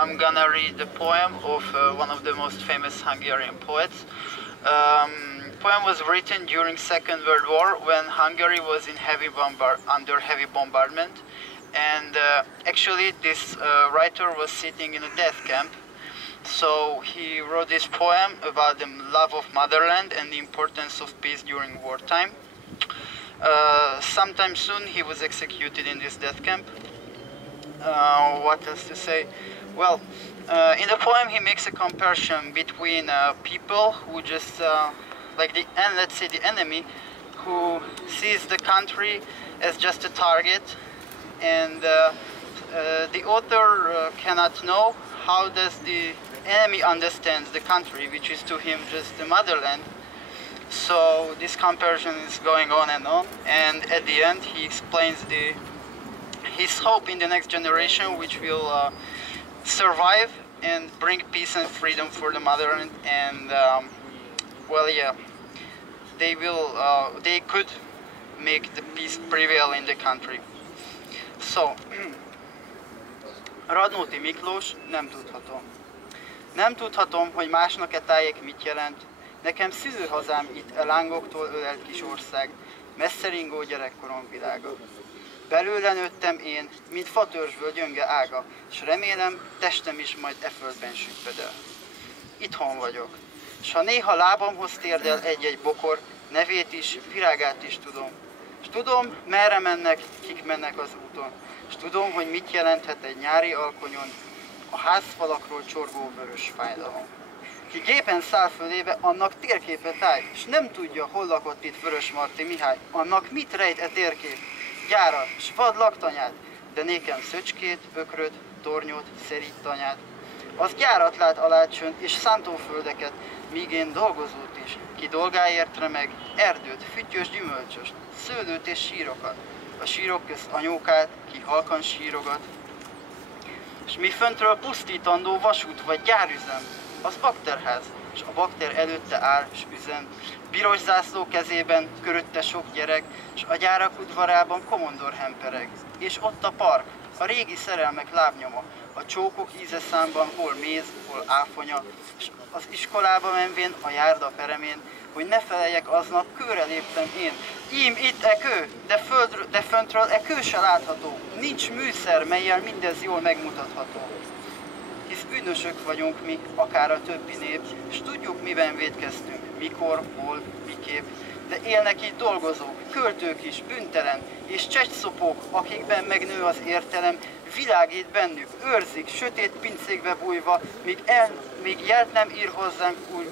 I'm gonna read the poem of one of the most famous Hungarian poets. Poem was written during Second World War when Hungary was in under heavy bombardment, and actually this writer was sitting in a death camp. So he wrote this poem about the love of motherland and the importance of peace during wartime. Sometime soon he was executed in this death camp. What else to say? Well, in the poem he makes a comparison between people who just let's say the enemy, who sees the country as just a target, and the author cannot know how does the enemy understands the country, which is to him just the motherland. So this comparison is going on, and at the end he explains his hope in the next generation, which will survive and bring peace and freedom for the motherland. And well, yeah, they could make the peace prevail in the country. So, Radnóti Miklós, nem tudhatom. Nem tudhatom, hogy másnak tájék mit jelent. Nekem szülőhazám itt a lángoktól ölelt kis ország, messzeringó gyerekkorom világa. Belőle nőttem én, mint fatörzsből gyönge ága, s remélem, testem is majd e földben süpped el. Itthon vagyok, s ha néha lábamhoz térdel egy-egy bokor, nevét is, virágát is tudom. S tudom, merre mennek, kik mennek az úton. És tudom, hogy mit jelenthet egy nyári alkonyon a házfalakról csorgó vörös fájdalom. Ki gépen száll fölébe, annak térképe táj, és nem tudja, hol lakott itt Vörösmarty Mihály. Annak mit rejt e térkép? Gyárat, s vad laktanyát, de nékem szöcskét, ökröt, tornyot, szerít tanyát. Az gyárat lát alácsön és szántóföldeket, míg én dolgozót is, ki dolgáért remeg, erdőt, füttyös gyümölcsöst, szőlőt és sírokat. A sírok közt anyókát, ki halkan sírogat. És mi föntről pusztítandó vasút vagy gyárüzem, az bakterház, és a bakter előtte áll, s üzen. Piros zászló kezében, körötte sok gyerek, s a gyárak udvarában komondor hempereg. És ott a park, a régi szerelmek lábnyoma, a csókok íze számban, hol méz, hol áfonya, és az iskolába menvén, a járda peremén, hogy ne feleljek aznap, kőre léptem én. Ím itt e kő, de föntről e kő se látható. Nincs műszer, mellyel mindez jól megmutatható. Hisz bűnösök vagyunk mi, akár a többi nép, és tudjuk, miben vétkeztünk, mikor, hol, miképp. De élnek itt dolgozók, költők is, bűntelen, és csecsszopók, akikben megnő az értelem, világít bennük, őrzik, sötét pincékbe bújva, míg jelt nem ír hozzánk úgy